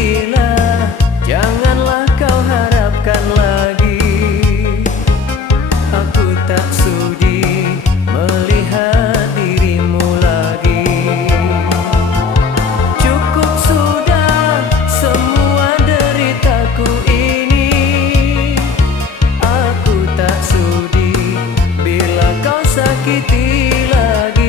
sakitilah, janganlah kau harapkan lagi. Aku tak sudi melihat dirimu lagi. Cukup sudah semua deritaku ini. Aku tak sudi bila kau sakiti lagi.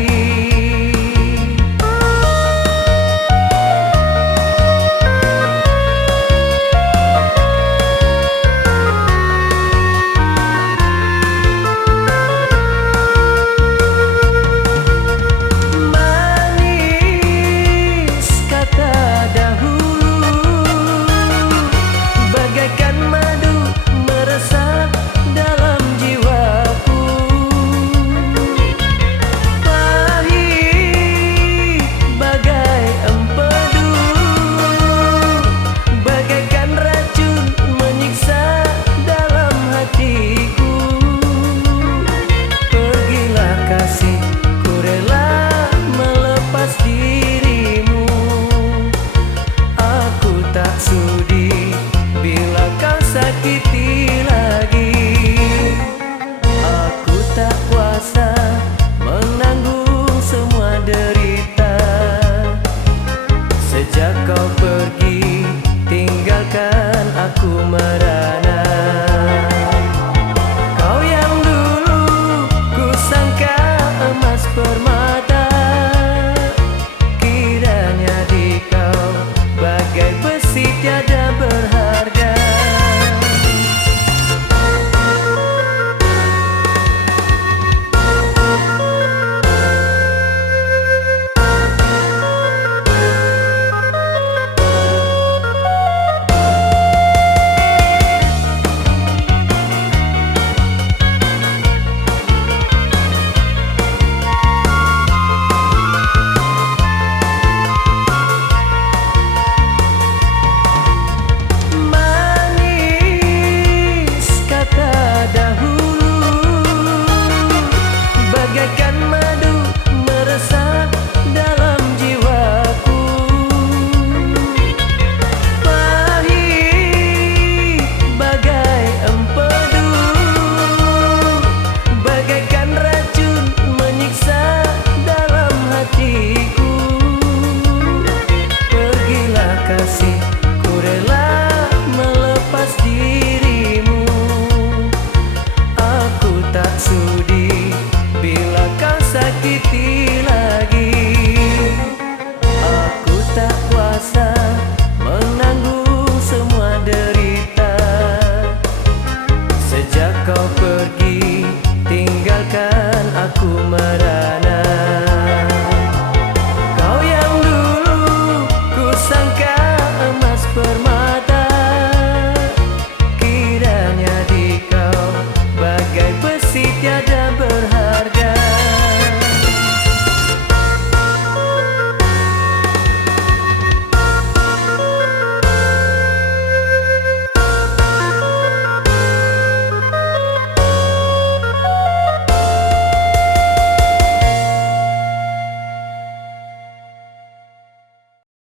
Sakiti lagi, aku tak kuasa menanggung semua derita. Sejak kau pergi, tinggalkan aku merana. Kau yang dulu ku sangka emas permata, kiranya di kau bagai besi tiada berharga. Sakiti lagi, aku tak kuasa menanggung semua derita. Sejak kau pergi, tinggalkan aku merana. Kau yang dulu ku sangka emas permata, kiranya di kau bagai besi tiada berharga.